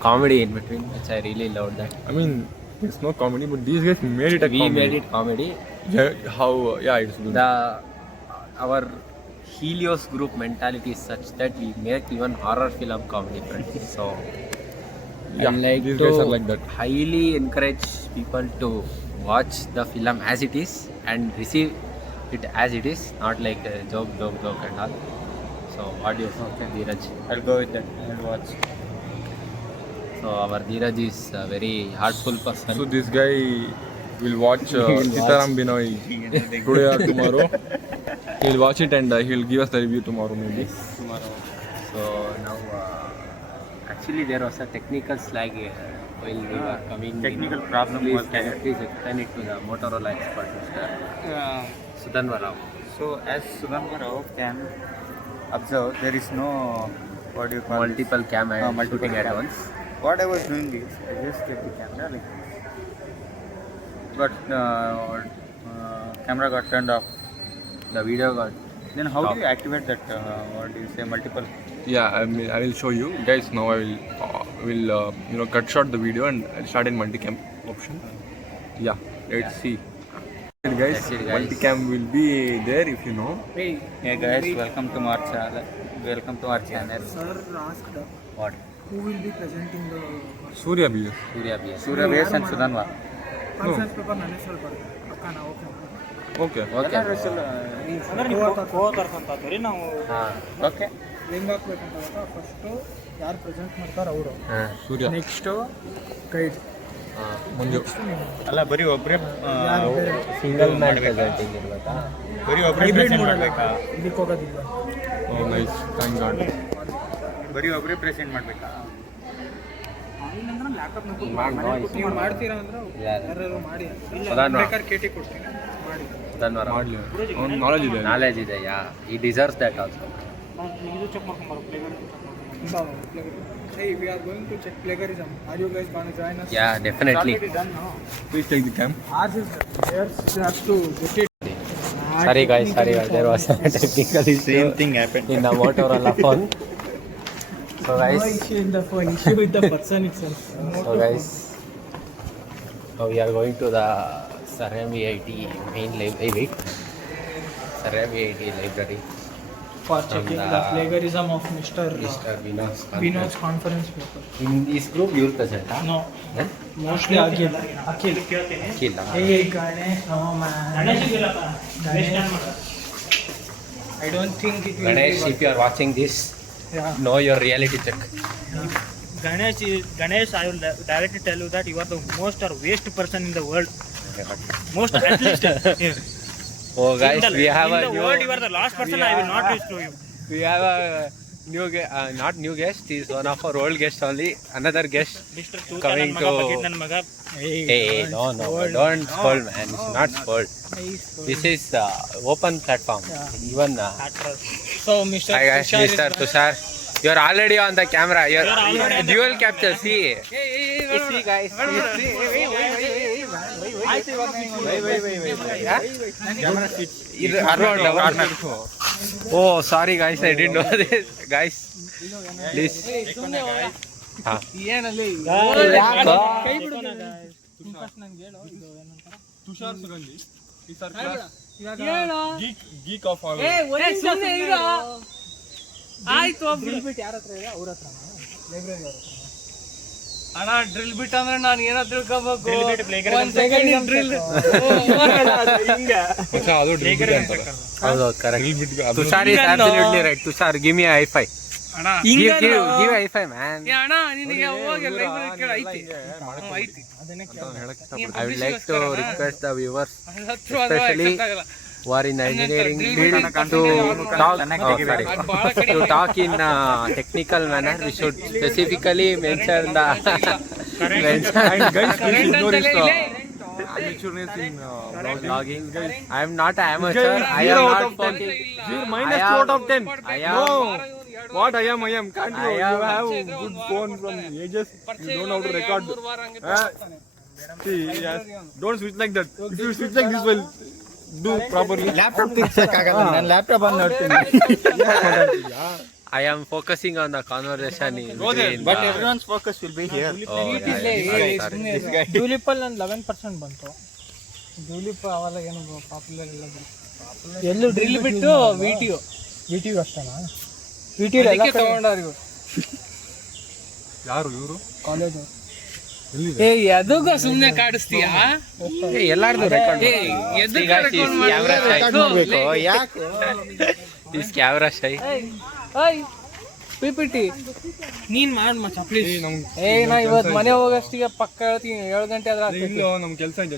comedy in between, which I really loved. That It's no comedy, but these guys made it a we comedy. made it comedy. It's good. Our Helios group mentality is such that we make even horror film comedy, friends. So Yeah, I like these to guys are like that. highly encourage people to watch the film as it is and receive it as it is, not like a joke and all. So what do you think, Dheeraj? I'll go with that. I'll watch. So our Dheeraj is a very heartful person. So this guy will watch Sitaram Binoy today or tomorrow. He'll watch it and he'll give us the review tomorrow maybe. So now, actually there was a technical slag while we were coming. Technical problem Please, was can you there. please explain it to the Motorola expert, Mr. Sudanva Rao. So as Sudhanva Rao can observe, there is no Multiple camera multiple shooting at camera. once. What I was doing is I just kept the camera like this. But camera got turned off. The video got Then how Stop. do you activate that? What do you say? Multiple. Yeah, I will show you guys now. I will cut short the video and I'll start in multicam option. Yeah, let's see. Guys, That's it, guys. multicam will be there if you know. Hey guys, welcome to our channel. Welcome to our channel. Sir asked what? who will be presenting the Surya BS. Surya BS. Surya Base and Sudhanva. Conference paper ನನ್ನ ಹೆಸರು ಬರ್ತದೆ ಅಕ್ಕನ okay Okay. ಅಂದ್ರೆ ನೀವು ಕರ್ಕೊಂತೀರಿ ನಾವು Okay. ಹೆಂಗೆ ಹಾಕ್ಬೇಕಂತ ಗೊತ್ತಾ ಫಸ್ಟು ಯಾರು ಪ್ರೆಸೆಂಟ್ ಮಾಡ್ತಾರೆ ಅವರು Surya. Next guide Manju. ಅಲ್ಲ ಬರೀ ಒಬ್ಬರೇ ಯಾರು ಬೇರೆ ಸಿಂಗಲ್ ಮ್ಯಾನ್ ಪ್ರೆಸೆಂಟಿಂಗ್ ಇರ್ಬೇಕಾ? ಬರೀ ಒಬ್ಬರೇ ಹೈಬ್ರಿಡ್ ಪ್ರೆಸೆಂಟ್ ಮಾಡಲ್ಲ ಮಾಡಬೇಕಾ? ಇದಕ್ಕೆ ಹೋಗೋದಿಲ್ಲ Oh, nice. Thank God. ಬರೀ ಒಬ್ಬರೇ ಪ್ರೆಸೆಂಟ್ ಮಾಡಬೇಕಾ? ನೀವು ಮಾಡ್ತೀರಾ ಅಂದ್ರೆ ಇಲ್ಲ. ಯಾರು ಮಾಡಿ Sudanva. ಬೇಕಾದ್ರೆ ಕೇಟಿ ಕೊಡ್ತೀನಿ ಮಾಡಿ Sudanva Rao. ಮಾಡ್ಲಿ ಅವ್ನು ನಾಲೆಜ್ ಇದೆ Knowledge ಇದೆ, yeah. He deserves that also. ಇದು check ಮಾಡ್ಕೊಂಬರೋ Hey, we are going to check plagiarism. Are you guys going to join us? Yeah, definitely. It's already done now. Please take the cam. Ours is theirs. You have to get it. Sorry guys, there was a technical issue Same thing happened. in the Motorola phone. So No guys, issue in the phone, issue with the person itself. so guys, now we are going to the Saram VIT main library. Saram VIT library. For checking And, the plagiarism of Mr. Mr. Vinod's conference paper. In this group, you will present, huh? No, Then? mostly Akhil. Akhil. Kill, huh? Hey, Ganesh, no man. Ganesh. I don't think it will Ganesh, be if you are watching this, yeah. know your reality check. Ganesh, I will directly tell you that you are the most or waste person in the world. Most at least. Oh guys, in the, we have in a the new, world, you are the last person I will not use to you. we have a new not new guest, he is one of our old guests only, another guest. Mr. Coming Tuta to- nan maga. Hey, no, don't spoil man, it's not spoiled. This is open platform. Even So, Mr. hi guys, Tushar is Mr. Tushar, you are already on the camera. You are already on the dual capture. See, see guys. Oh, sorry guys, I didn't know this. Guys, please. हाँ. Tushar Sugandhi. He's our class geek of all. ಅಣ್ಣ drill ಬಿಟ್ ಅಂದ್ರೆ ನಾನು ಏನೋ ತಿಳ್ಕೊಬೇಕು Drill bit, plagiarism. ಒಂದ್ second drill ಅದು degree ಅಂತಾರೆ. ಹೌದು correct. Tushar is absolutely right. Tushar, give me a high five. ಅಣ್ಣ Give a high five, man. ಅಣ್ಣ ನಿನಗೆ ಹೋಗಿ ಲೈಬ್ರರಿ ಕೇಳ ಐತಿ ಐತಿ I would like to request the viewers, especially who are in the engineering field, to talk. Oh, sorry. To talk in a technical manner, we should specifically mention the And guys, please ignore his amateurness in vlogging. I am not an amateur. I am not fucking. minus 2 out of 10. I am. What I am. Can't you? I am. You have good phone from ages. You don't know how to record. See, yes. Don't switch like that. If you switch like this, well, do properly. Laptop ತಿರ್ಸಕ್ಕಾಗಲ್ಲ, ನಾನು laptop ಅನ್ನು ನೋಡ್ತೀನಿ. I am focusing on the conversation in between But the- everyone's focus will be here. Oh, yeah, sorry. ಡ್ಯೂಲಿಪ್ ಅಲ್ಲಿ ನಾನು 11% ಬಂತು. ಡ್ಯೂಲಿಪ್ ಅವೆಲ್ಲ ಏನು popular ಇಲ್ಲ. ಎಲ್ಲೂ ಡ್ರಿಲ್ ಬಿಟ್ಟು ವಿಟಿಯು ಅಷ್ಟೇನಾ? ವಿಟಿಯು ಎಲ್ಲ ತಗೊಂಡಾರ ಇವರು ಯಾರು ಇವರು? ಕಾಲೇಜ್. ಏ ಎದಕ್ಕ ಸುಮ್ಮನೆ ಕಾಡಿಸ್ತೀಯಾ? Hey, ಎಲ್ಲಾರ್ದು record ಎದಕ್ಕ camera shy. ರೆಕಾರ್ಡ್ ಮಾಡ್ಬೇಕು, ಯಾಕೆ? This camera shy. ಪಿಪಿಟಿ ನೀನ್ ಮಾಡ್ ಮಚ್ಚ ಪ್ಲೀಸ್. ಏ ನಾ ಇವತ್ತು ಮನೆ ಹೋಗಷ್ಟಿಗೆ ಪಕ್ಕ ಹೇಳ್ತೀನಿ 7 ಗಂಟೆ ಆದ್ರೆ ಇಲ್ಲ, ನಮ್ ಕೆಲಸ ಇದೆ.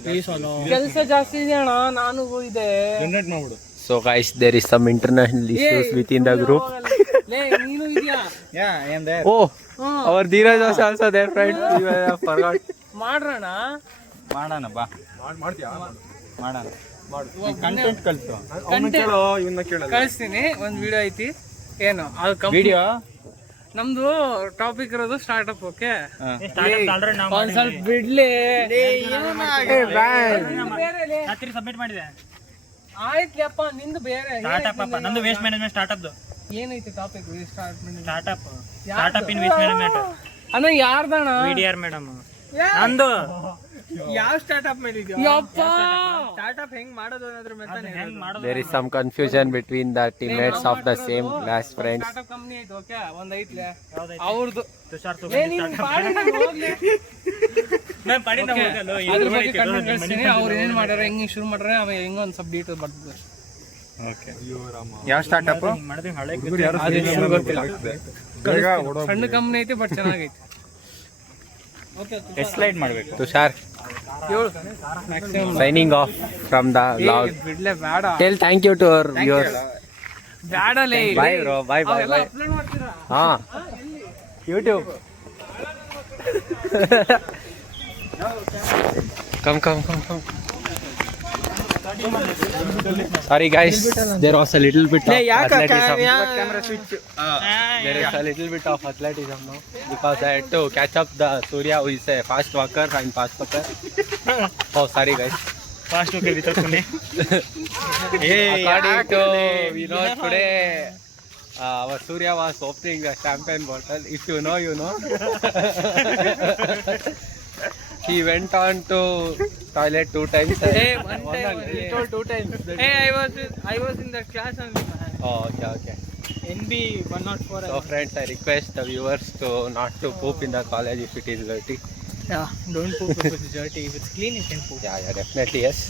ಕೆಲಸ ಜಾಸ್ತಿ ಇದೆ ಅಣ್ಣ, ನಾನು ಇದೆ. Generate ಮಾಡ್ಬಿಡು. So guys, there is some international issues within the group. ಲೇ ನೀನು ಇದೆಯಾ? Yeah, I am there. Oh, our Dheeraj was also there, friend. You forgot. ಮಾಡ್ರಣ. ಮಾಡೋಣ ಬಾ, ಮಾಡ್ತೀಯಾ? ಮಾಡೋಣ. ಕಂಟೆಂಟ್ ಕಳ್ಸು. ಅವ್ನ ಕೇಳೋ, ಇವನ್ನ ಕೇಳಲ್ಲ. ಕಳಿಸ್ತೀನಿ, ಒಂದ್ ವಿಡಿಯೋ ಐತಿ. ಏನು ಅದು ವಿಡಿಯೋ ನಮ್ದು ಟಾಪಿಕ್ ಇರೋದು ಸ್ಟಾರ್ಟ್ಅಪ್. ಓಕೆ, ಆಲ್ರೆಡಿ ನಾವು ಒಂದ್ ಸ್ವಲ್ಪ ಬಿಡ್ಲಿ. ರಾತ್ರಿ ಸಬ್ಮಿಟ್ ಮಾಡಿದೆ. ಆಯ್ತ್ಲಪ್ಪ, ನಿಂದು ಬೇರೆ ಸ್ಟಾರ್ಟ್ಅಪ್ ಅಪ್ಪ, ನಂದು ವೇಸ್ಟ್ ಮ್ಯಾನೇಜ್ಮೆಂಟ್ ಸ್ಟಾರ್ಟ್ಅಪ್. ಏನೈತಿ ಟಾಪಿಕ್? ಸ್ಟಾರ್ಟ್ಅಪ್ ಇನ್ ವೇಸ್ಟ್ ಮ್ಯಾನೇಜ್ಮೆಂಟ್. ಅಣ್ಣ ಯಾರ್ದಣ್ಣ? ವಿಡಿಆರ್ ಮೇಡಮ್ ನಂದು. ಯಾವ ಸ್ಟಾರ್ಟ್ಅಪ್ ಮಾಡಿದ್ಯಾ? ಯಪ್ಪ, ಸ್ಟಾರ್ಟ್ಅಪ್ ಹೆಂಗ್ ಮಾಡೋದು ಅನ್ನೋದ್ರ ಮೇಲೆ ಹೆಂಗ್ ಮಾಡೋದು? There is some confusion between the teammates of the same class, friends. Startup company ಐತಿ. ಓಕೆ, ಒಂದ್ ಐತ್ಲೆ ಅವ್ರದ್ದು. ತುಷಾರ್ ಏ ನೀನ್ ಪಾಡಿ ನೀನ್ ಹೋಗ್ಲಿ. ನಾನು ಪಡಿ ನಾವು ಹೋಗಲ್ಲ. ಅದ್ರ ಬಗ್ಗೆ ಕಂಟೆಂಟ್ ಕಳಿಸ್ತೀನಿ. ಅವ್ರು ಏನೇನ್ ಮಾಡ್ಯಾರ, ಹೆಂಗ್ ಶುರು ಮಾಡ್ಯಾರ, ಆಮೇಲೆ ಹೆಂಗ ಒಂದ್ ಸ್ವಲ್ಪ ಡೀಟೇಲ್ ಬರ್ತದೆ. ಓಕೆ. ಯಾವ ಸ್ಟಾರ್ಟ್ಅಪ್? ಮಾಡಿದ್ವಿ ಹಳೆ ಸಣ್ಣ ಕಂಪನಿ ಐತಿ, ಬಟ್ ಚೆನ್ನಾಗೈತಿ. ಎಷ್ಟು ಸ್ಲೈಡ್ ಮಾಡಬೇಕು? Tushar, ಹೇಳು maximum. signing off from the vlog. ಬಿಡ್ಲೆ ಬೇಡ, Tell thank you to our viewers. ಬೇಡಲೇ. Bye bro, bye. Upload ಮಾಡ್ತೀರಾ? ಹಾ, YouTube. come. Sorry guys, there was a little bit of athleticism. camera switch. There is a little bit of athleticism now because I had to catch up the Surya who is a fast walker and fast walker. Oh, sorry guys. Fast okay without Pune. According to today, our Surya was opening the champagne bottle. If you know, you know. He went on to toilet 2 times. Hey, one time. He told 2 times. Hey, I was in that class only, man. Oh, okay. NB 104. So friends, I request the viewers to not to poop in the college if it is dirty. Yeah, don't poop if it's dirty. If it's clean, you can poop. Yeah, definitely yes.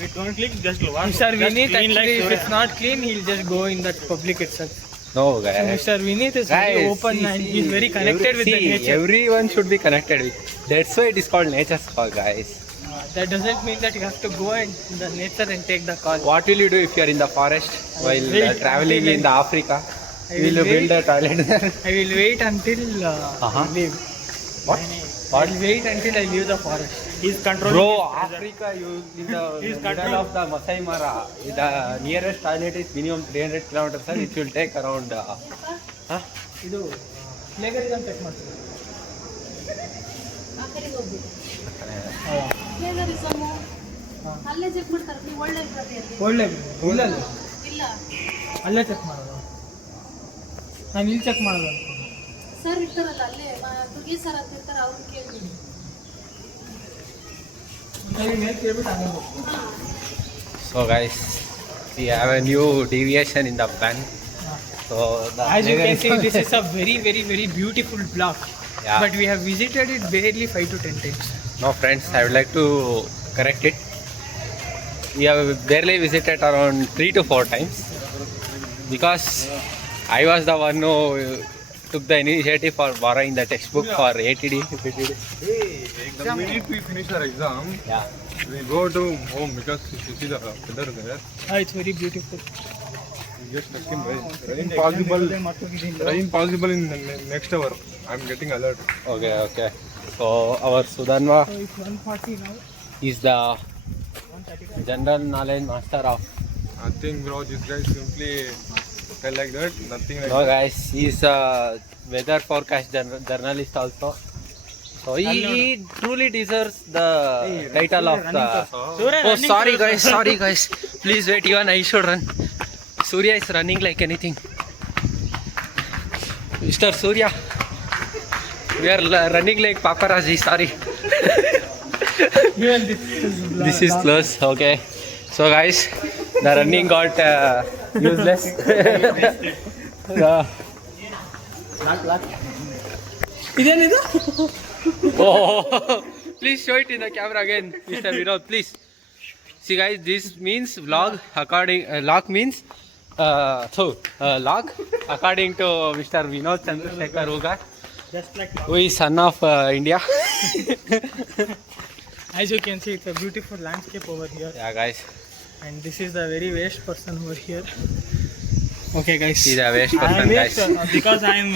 Wait, don't click, just watch. Mr. Just Vineet, clean like actually, if Surya. it's not clean, he'll just go in that public itself. No, So guys. Mr. Vineet is very open and he's very connected with the nature. Everyone should be connected with. That's why it is called nature's call, guys. That doesn't mean that you have to go in the nature and take the call. What will you do if you are in the forest while Wait traveling until in the Africa? I Will you will build a toilet there? I will wait until Uh-huh. I leave. What? I'll wait until I leave the forest. He's controlling. Bro, his pressure. Africa, you in the He's middle control- of the Masai Mara. The nearest toilet is minimum 300 kilometers, and it will take around. ಇದು ಪ್ಲೇಗರಿಸಮ್ check ಮಾಡ್ತೀವಿ. ಅಲ್ಲೇ check ಮಾಡ್ತಾರೆ ನೀವು ಒಳ್ಳೆ ಪ್ರತಿಯಲ್ಲಿ ಒಳ್ಳೆ ಇಲ್ಲ ಇಲ್ಲ ಅಲ್ಲೇ ಚೆಕ್ ಮಾಡೋದು. ನಾನು ಇಲ್ಲಿ ಚೆಕ್ ಮಾಡೋದು ಅನ್ಕೊಂಡು. ಸರ್ ಇರ್ತಾರಲ್ಲ ಅಲ್ಲೇ ದುರ್ಗಿ ಸರ್ ಅಂತ ಇರ್ತಾರೆ ಅವ್ರನ್ನ ಕೇಳ್ತೀನಿ ಮೇಲೆ ಕೇಳ್ಬಿಟ್ಟು ಆಮೇಲೆ ಹೋಗ್ತೀನಿ. So guys, we have a new deviation in the plan. So the As you can see, this is a very beautiful block. Yeah. But we have visited it barely 5 to 10 times. No friends, I would like to correct it. We have barely visited around 3 to 4 times because I was the one who took the initiative for borrowing the textbook for ATD. The minute we finish our exam, Yeah. we go to home because you see the weather there. It's very beautiful. We get stuck in rain. Rain possible in the next hour. I'm getting alert. Okay. So our Sudanva So it's 140 now. is the general knowledge master of. Nothing, bro. This guy simply tell like that. Nothing like No that. guys, he is a weather forecast journalist also. So he truly deserves the title of the. Surya Oh, running sorry close. guys. Please wait, even I should run. Surya is running like anything. Mr. Surya, we are running like paparazzi. Sorry. Even This is close. Okay. So guys, the running got useless. ಇದೇನಿದು? Oh, please show it in the camera again, Mr. Vinod, please. See guys, this means vlog according log means log according to Mr. Vinod Chandrasekhar Ugar, Just like who is son of India. As you can see, it's a beautiful landscape over here. Yeah guys, And this is the very waste person over here. Okay guys. he's a waste I person am guys. because I am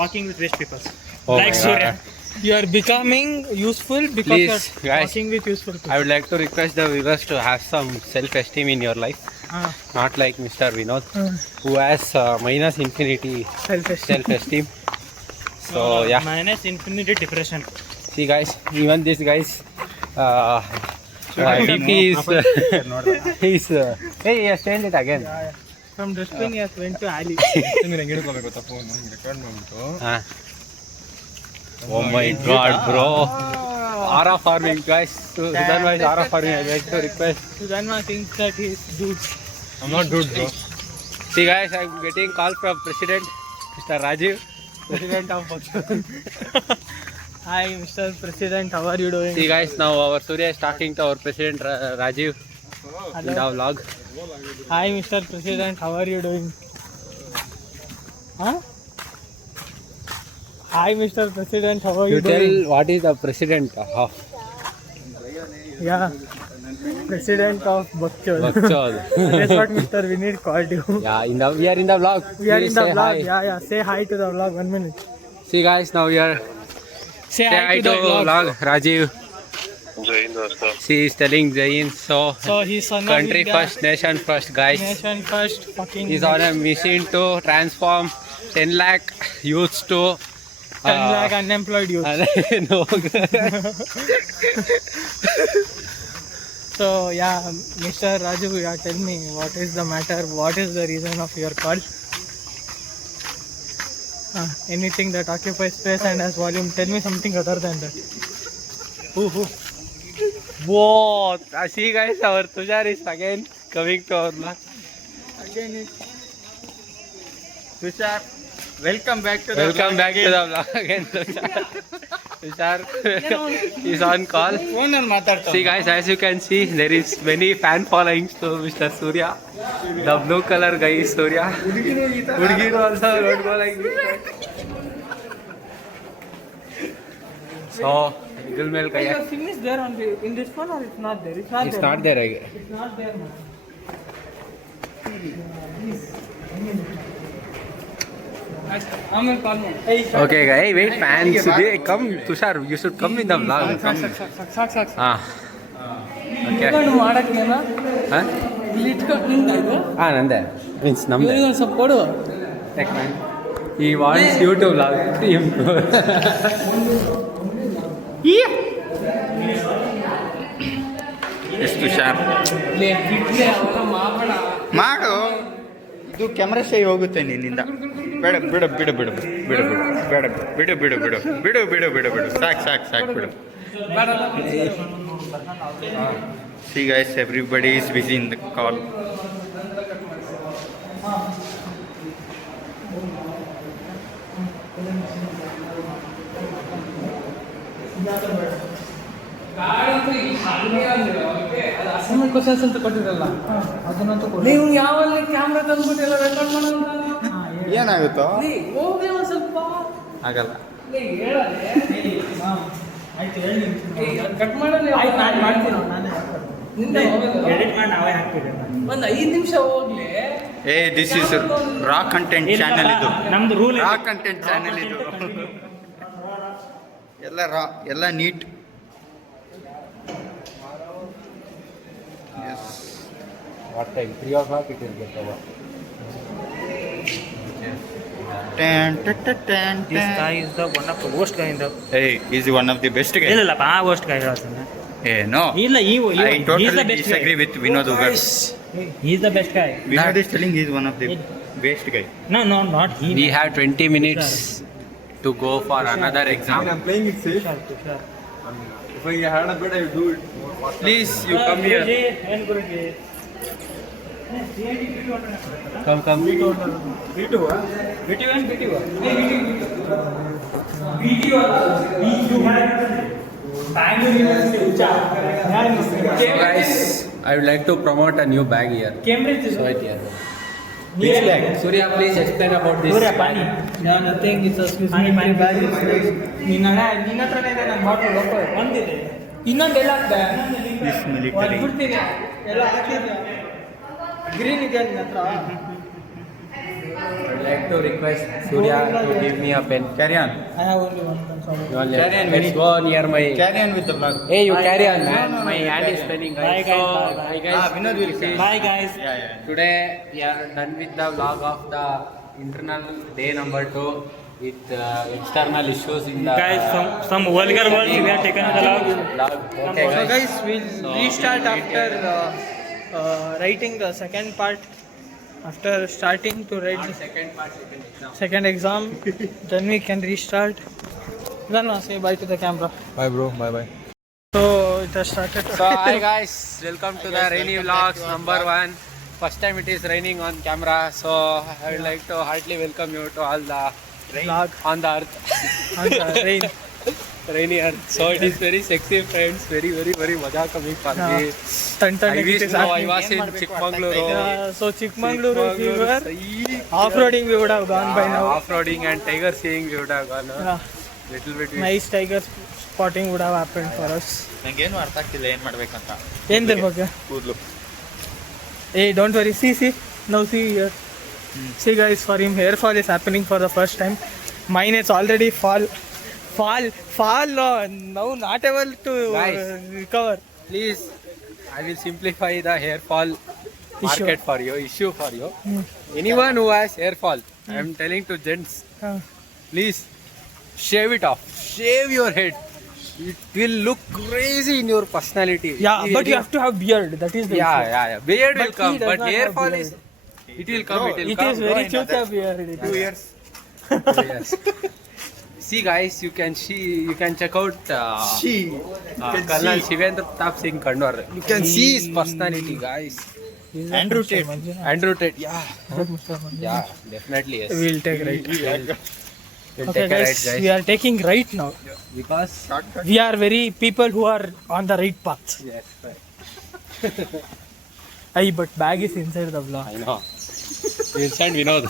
walking with waste people. Oh Like my Surya. God. You are becoming useful because Please, you are guys. walking with useful people. I would like to request the viewers to have some self-esteem in your life, not like Mr. Vinod, who has minus infinity Self-esteem. self-esteem. So yeah. Minus infinity depression. See guys, even this guy's DP is hey, he has changed it again. From dustbin, he has went to alley. ನೀನು ಹೆಂಗೆ ಹಿಡ್ಕೋಬೇಕು ಗೊತ್ತಾ phone record ಮಾಡ್ಬಿಟ್ಟು Oh my god, bro. Ara farming guys. So Sudanva is Ara farming. I like to request. Sudanma thinks that he is dude. I'm not dude, bro. See guys, I'm getting call from President Mr. Rajiv, President of Pakistan. Hi, Mr. President, how are you doing? See guys, now our Surya is talking to our President Rajiv in Hello. the vlog. Hi, Mr. President, how are you doing? Huh? Hi, Mr. President, how are you You tell doing? what is the President of Yeah, President of Bakchol. Bakchol. That's what Mr. Vineet called you. Yeah, we are in the vlog. We are in Please the say vlog. hi. Yeah. Say hi to the vlog. 1 minute. See guys, now we are Say say hi to the vlog. vlog Rajiv. जय Hind She is telling Zain, so he's son of country India. first, nation first, guys. Nation first, fucking. He's on a mission to transform 10 lakh youths to 10 lakh unemployed youth. no. So yeah, Mr. Raju, yeah, tell me what is the matter? What is the reason of your call? Anything that occupies space and has volume. Tell me something other than that. Whoa! See guys, our Tushar is again coming to our vlog. Tushar, welcome back to the Welcome back to the vlog again, Tushar. Tushar is on call. See guys, as you can see, there is many fan followings to Mr. Surya. The blue color guy is Surya. Hudgiru also don't go like this. So, Eagle Male guy. Your sim is there on in this one or it's not there? It's not It's there. not there, I guess. It's not there, man. Okay, guy. Wait, fans. They come, Tushar. You should come in the vlog. Ah. Okay. Huh? Ah, Nanda. Means Namda. Tech man. He wants you to vlog him. ಎಷ್ಟು ತುಷಾರ್ ಮಾಡು ಇದು camera ಶೈ ಹೋಗುತ್ತೆ ನಿನ್ನಿಂದ ಬೇಡ ಬಿಡು ಬಿಡು ಬಿಡು ಬಿಡು ಬಿಡು ಬೇಡ ಬಿಡು ಬಿಡು ಬಿಡು ಬಿಡು ಬಿಡು ಬಿಡು ಬಿಡು ಸಾಕು ಸಾಕು ಸಾಕು ಬಿಡು See guys, everybody is busy in the call. Assignment questions ಅಂತ ಕೊಟ್ಟಿರಲ್ಲ ಅದನ್ನಂತೂ ನೀವು ಯಾವಲ್ಲಿ ಕ್ಯಾಮ್ರಾ ತಂದ್ಬಿಟ್ಟಿಲ್ಲ ರೆಕಾರ್ಡ್ ಮಾಡೋಣ ಏನಾಗುತ್ತೋ ಹೋಗಿ ಒಂದು ಸ್ವಲ್ಪ ಆಗಲ್ಲ ಆಯ್ತು ಹೇಳಿ ಕಟ್ ಮಾಡಲ್ಲ ಆಯ್ತು ನಾನು ಮಾಡ್ತೀನಿ ನಾನೇ ಎಡಿಟ್ ಮಾಡಿ ನಾವೇ ಹಾಕ್ತೀವಿ ಒಂದು 5 ನಿಮಿಷ ಹೋಗ್ಲಿ ಏ this is raw content channel ಇದು ನಮ್ದು ರೂಲ್ ರಾ ಕಂಟೆಂಟ್ ಚಾನೆಲ್ ಇದು ಎಲ್ಲ ರಾ ಎಲ್ಲ neat What time? 3 o'clock it will get over. This guy is the one of the worst guy in the. Hey, he's one of the best guys. ಇಲ್ಲ ಆ worst guy ಹೇಳ್ತಾನೆ. Hey, no. ಇಲ್ಲ I he's the totally best disagree guy. with Vinod Ugar. He's the best guy. Vinod is telling he's one of the best guy. No, not he. We have 20 minutes to go for another exam. I'm playing it safe. If I had a bit, I would do it. Please, you come here. ಏನು ಗುರುಜಿ Come. So guys, I would like to promote a new bag here. Cambridge So it here. Which bag? Surya, please explain about this. Surya pani Yeah, nothing. It's a Swiss military bag. ನಿನ್ನ ಹತ್ರನೇ ಇದೆ ನನ್ನ bottle ಒಂದಿದೆ ಇನ್ನೊಂದು ಎಲ್ಲ ಹಾಕ್ದೆ This military. ಬಿಡ್ತೀನಿ ಎಲ್ಲ ಹಾಕಿದ್ದೆ ಗ್ರೀನ್ ಇದೆ ನಿನ್ನ ಹತ್ರ I would like to request Surya to give me a pen. Carry on. I have only one pen. Sorry. You only- Carry on, Let's go near my. Carry on with the vlog. Hey, you carry on, man. My hand is spinning. Bye, guys. So, Bye. hi guys. Vinod will This is- Bye guys. Yeah. Today we are done with the vlog of the internal day number 2 with external issues in the Guys, some vulgar words we have taken in the log. vlog. Okay, So guys. guys, we'll restart after writing the second part. After starting to write the Second part, exam. second exam, then we can restart. Then I'll say bye to the camera. Bye, bro. Bye. So it has started. So hi guys, welcome to the rainy vlogs number 1. First time it is raining on camera, so I would like to heartily welcome you to all the Vlog on the earth, on the rain. rainy earth. So it is very sexy, friends. Very maja coming for me. Turn I it wish is now I happening. was in Chikmagaluru. So Chikmagaluru, if we were off-roading, we would have gone by now. Off-roading and tiger seeing we would have gone. Yeah, Little bit. nice tiger spotting would have happened for us. ನಂಗೇನು ಅರ್ಥ ಆಗ್ತಿಲ್ಲ ಏನು ಮಾಡ್ಬೇಕಂತ ಏನ್ ಬಗ್ಗೆ ಕೂದಲು Hey, don't worry. See. Now see here. See guys, for him hair fall is happening for the first time. Mine is already fall now not able to Guys. recover. Please, I will simplify the hair fall market for you, issue for you. Anyone who has hair fall, I am telling to gents, please shave it off. Shave your head. It will look crazy in your personality. Yeah, but you have to have beard. That is the issue. Yeah. Beard But will he come, does but not hair have fall beard. is. It will come. It will It come. is very cute beard. 2 years. Yes. See, guys, you can check out Colonel Shivendra Pratap Singh Kandwar. You can see his personality, guys. Andrew Tate. Andrew Tate, yeah, definitely yes. We'll take right. We'll Okay, take a right, guys, we are taking right now. Because We are very people who are on the right path. yes, Aye, but bag is inside the vlog. I know. We'll send Vinod.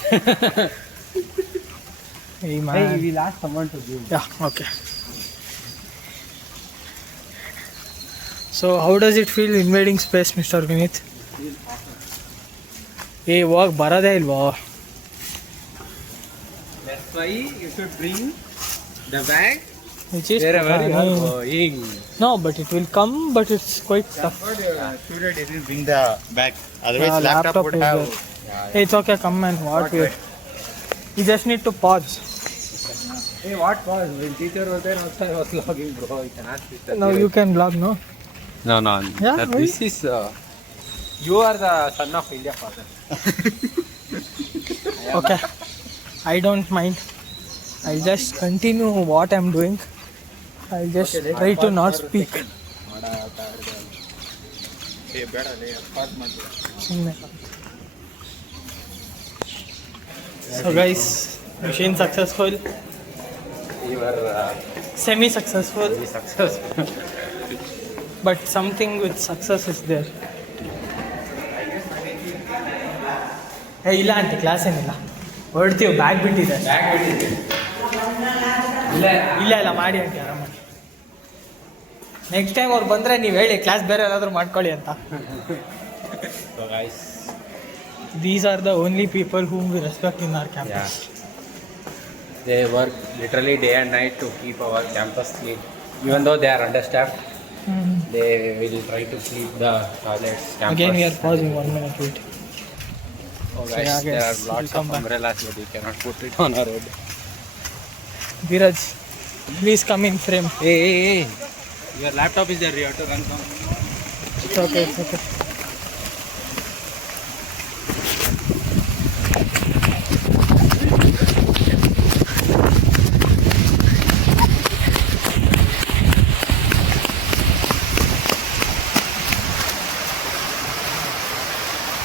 Hey man. we'll ask someone to give. Yeah, okay. So how does it feel invading space, Mr. Vineet? Hey, walk barade ilva. That's why you should bring the bag Which is wherever you are no. going. No, but it will come, but it's quite tough. Surya didn't bring the bag. Otherwise, Yeah, laptop would is have. there. Hey, it's okay, come and what wait. You just need to pause. Hey, what was? When teacher was there, also I was vlogging, bro. You can ask this. Now you can vlog, no? No. Yeah, That why? this is. You are the son of India, father. Okay. I don't mind. I'll just continue what I'm doing. I'll just try to not speak. So guys, mission successful, You are semi-successful, very successful. but something with success is there. Hey, ಇಲ್ಲ ಅಂತ class ಏನಿಲ್ಲ ಹೊರಡ್ತೀವಿ bag ಬಿಟ್ಟಿದೆ ಇಲ್ಲ ಮಾಡಿ ಅಂತ ಆರಾಮಾಗಿ next time ಅವ್ರು ಬಂದರೆ ನೀವು ಹೇಳಿ ಕ್ಲಾಸ್ ಬೇರೆ ಯಾರಾದರೂ ಮಾಡ್ಕೊಳ್ಳಿ ಅಂತ So guys, these are the only people whom we respect in our campus they work literally day and night to keep our campus clean. Even though they are understaffed, they will try to keep the toilets, campus. Again we are pausing 1 minute wait. Oh guys, Yeah, there guys, are lots we'll come of back. umbrellas, but you cannot put it on our road. Viraj, please come in frame. Hey. Your laptop is there, you have to run some. It's okay, it's okay.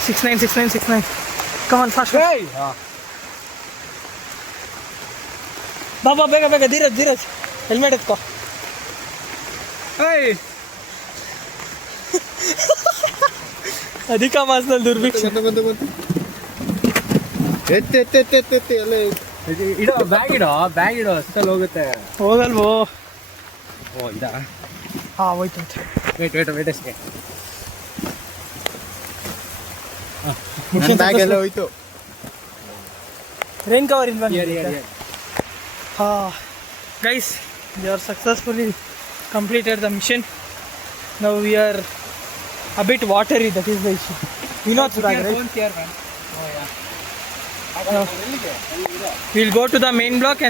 Six nine. Come on, fast. Hey! ಬಾಬಾ ಬೇಗ Dheeraj helmet ಎತ್ಕೋ Hey! ಅಧಿಕ ಮಾಸದಲ್ಲಿ ದುರ್ಭಿಕ್ಷ ಎತ್ತಿ ಎಲ್ಲ ಇಡೋ bag ಇಡೋ ಅಷ್ಟಲ್ಲಿ ಹೋಗುತ್ತೆ. ಹೋಗಲ್ವೋ ಓ ಇದಾ ಹಾಂ ಹೋಯ್ತು ವೇಟ್ ಅಷ್ಟೇ. ಬ್ಯಾಗ್ ಎಲ್ಲ ಹೋಯ್ತು. ರೈನ್ ಕವರ್ ಇಲ್ವಾ Here. guys, we are successfully completed the mission. Now we are a bit watery, that is the issue. Vinod's bag, right? We'll go to the main block and